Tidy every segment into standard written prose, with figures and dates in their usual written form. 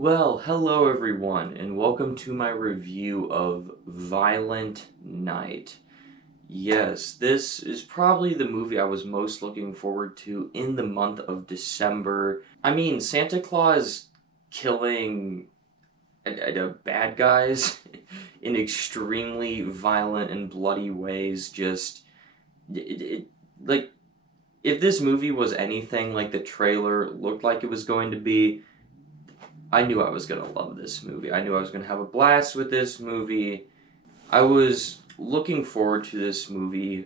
Well, hello everyone, and welcome to my review of Violent Night. Yes, this is probably the movie I was most looking forward to in the month of December. I mean, Santa Claus killing bad guys in extremely violent and bloody ways just like if this movie was anything like the trailer looked like it was going to be, I knew I was gonna love this movie. I knew I was gonna have a blast with this movie. I was looking forward to this movie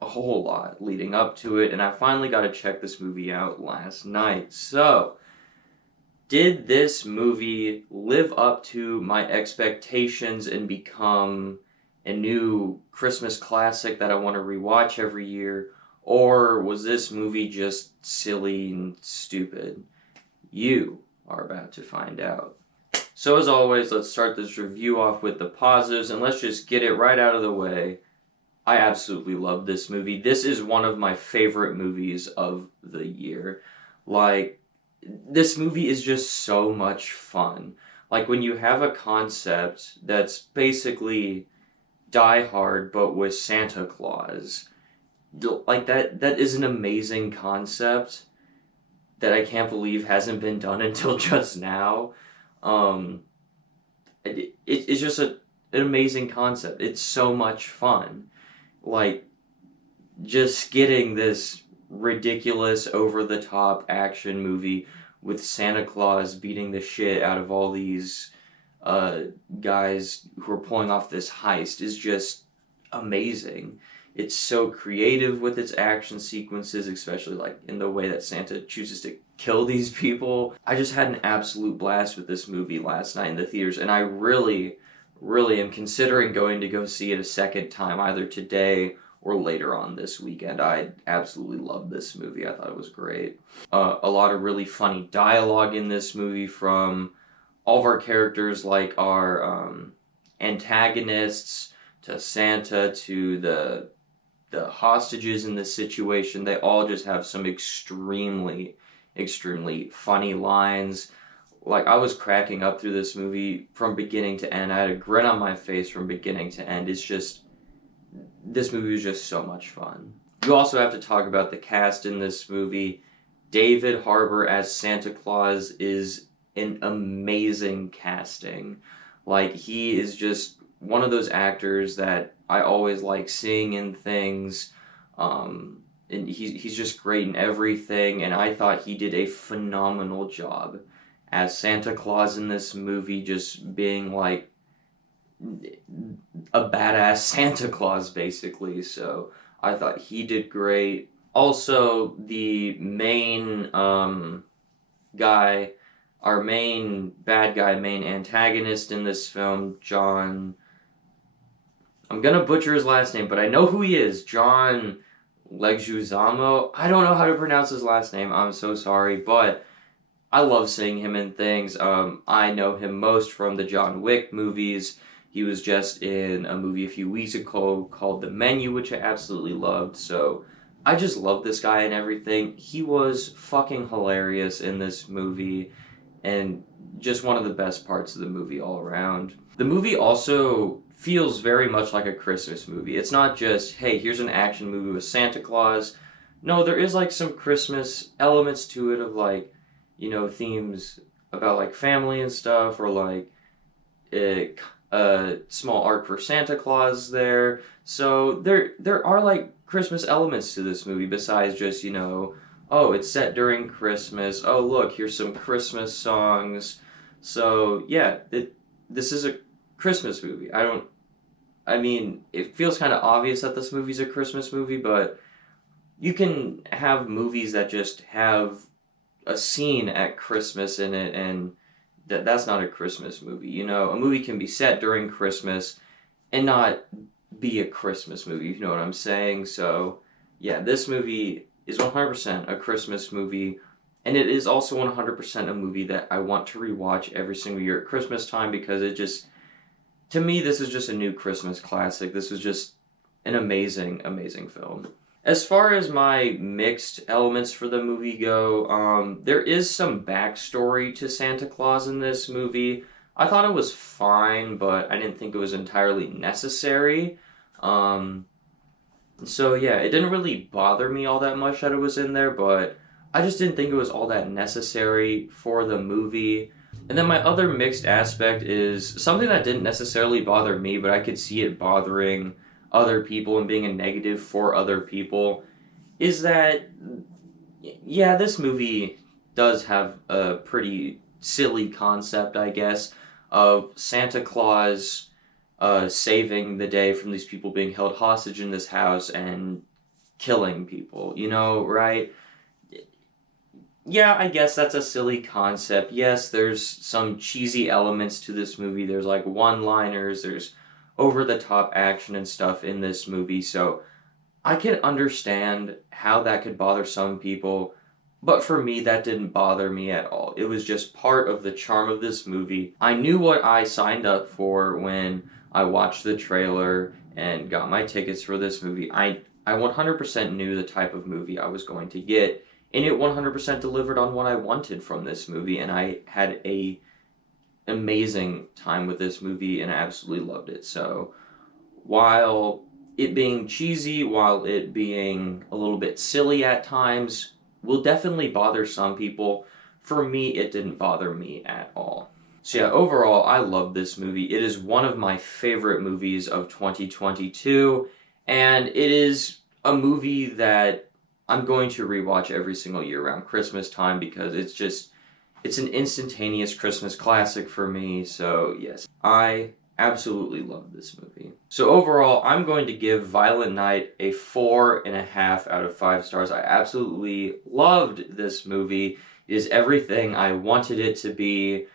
a whole lot leading up to it, and I finally got to check this movie out last night. So, did this movie live up to my expectations and become a new Christmas classic that I want to rewatch every year? Or was this movie just silly and stupid? You are about to find out. So as always, let's start this review off with the positives, and let's just get it right out of the way. I absolutely love this movie. This is one of my favorite movies of the year. Like, this movie is just so much fun. Like, when you have a concept that's basically Die Hard, but with Santa Claus, like, that is an amazing concept that I can't believe hasn't been done until just now. Um, it's just an amazing concept. It's so much fun. Like, just getting this ridiculous, over the top action movie with Santa Claus beating the shit out of all these uh, guys who are pulling off this heist is just amazing. It's so creative with its action sequences, especially like in the way that Santa chooses to kill these people. I just had an absolute blast with this movie last night in the theaters, and I really am considering going to go see it a second time, either today or later on this weekend. I absolutely loved this movie. I thought it was great. A lot of really funny dialogue in this movie from all of our characters, like our antagonists, to Santa, to the hostages in this situation. They all just have some extremely funny lines. Like, I was cracking up through this movie from beginning to end. I had a grin on my face from beginning to end. This movie was just so much fun. You also have to talk about the cast in this movie. David Harbour as Santa Claus is an amazing casting. Like, he is just one of those actors that I always like seeing in things. And he's just great in everything, and I thought he did a phenomenal job as Santa Claus in this movie, just being like a badass Santa Claus, basically. So I thought he did great. Also, the main guy, our main bad guy, main antagonist in this film, John. I'm gonna butcher his last name, but I know who he is. John Leguizamo. I don't know how to pronounce his last name. I'm so sorry, but I love seeing him in things. I know him most from the John Wick movies. He was just in a movie a few weeks ago called The Menu, which I absolutely loved. So I just love this guy and everything. He was fucking hilarious in this movie, and just one of the best parts of the movie all around. The movie also feels very much like a Christmas movie. It's not just, hey, here's an action movie with Santa Claus. No, there is like some Christmas elements to it, of like, themes about like family and stuff, or like a small arc for Santa Claus there. So there are like Christmas elements to this movie besides just, oh, it's set during Christmas. Oh, look, here's some Christmas songs. So yeah, this is a Christmas movie. I mean, it feels kind of obvious that this movie's a Christmas movie, but you can have movies that just have a scene at Christmas in it, and that's not a Christmas movie. A movie can be set during Christmas and not be a Christmas movie, you know what I'm saying? So, yeah, this movie is 100% a Christmas movie, and it is also 100% a movie that I want to rewatch every single year at Christmas time, because to me, this is just a new Christmas classic. This was just an amazing film. As far as my mixed elements for the movie go, there is some backstory to Santa Claus in this movie. I thought it was fine, but I didn't think it was entirely necessary. Um, so yeah, it didn't really bother me all that much that it was in there, but I just didn't think it was all that necessary for the movie. And then my other mixed aspect is something that didn't necessarily bother me, but I could see it bothering other people and being a negative for other people, is that yeah, this movie does have a pretty silly concept, I guess, of Santa Claus saving the day from these people being held hostage in this house and killing people, right? Yeah, I guess that's a silly concept. Yes, there's some cheesy elements to this movie. There's like one-liners, there's over the top action and stuff in this movie. So I can understand how that could bother some people, but for me, that didn't bother me at all. It was just part of the charm of this movie. I knew what I signed up for when I watched the trailer and got my tickets for this movie. I 100% knew the type of movie I was going to get, and it 100% delivered on what I wanted from this movie, and I had a amazing time with this movie and I absolutely loved it. So, while it being cheesy, while it being a little bit silly at times, will definitely bother some people. For me, it didn't bother me at all. So yeah, overall, I love this movie. It is one of my favorite movies of 2022, and it is a movie that I'm going to rewatch every single year around Christmas time because it's an instantaneous Christmas classic for me. So yes, I absolutely love this movie. So overall, I'm going to give Violent Night a 4.5 out of 5 stars. I absolutely loved this movie. It is everything I wanted it to be.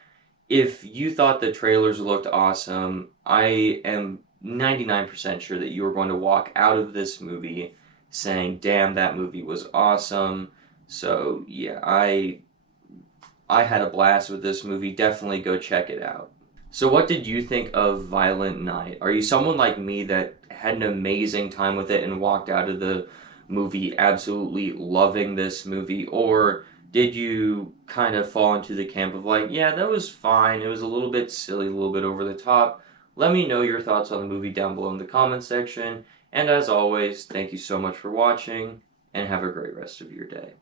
If you thought the trailers looked awesome, I am 99% sure that you are going to walk out of this movie saying, damn, that movie was awesome. So yeah, I had a blast with this movie. Definitely go check it out. So what did you think of Violent Night? Are you someone like me that had an amazing time with it and walked out of the movie absolutely loving this movie? Or did you kind of fall into the camp of like, yeah, that was fine. It was a little bit silly, a little bit over the top. Let me know your thoughts on the movie down below in the comment section. And as always, thank you so much for watching and have a great rest of your day.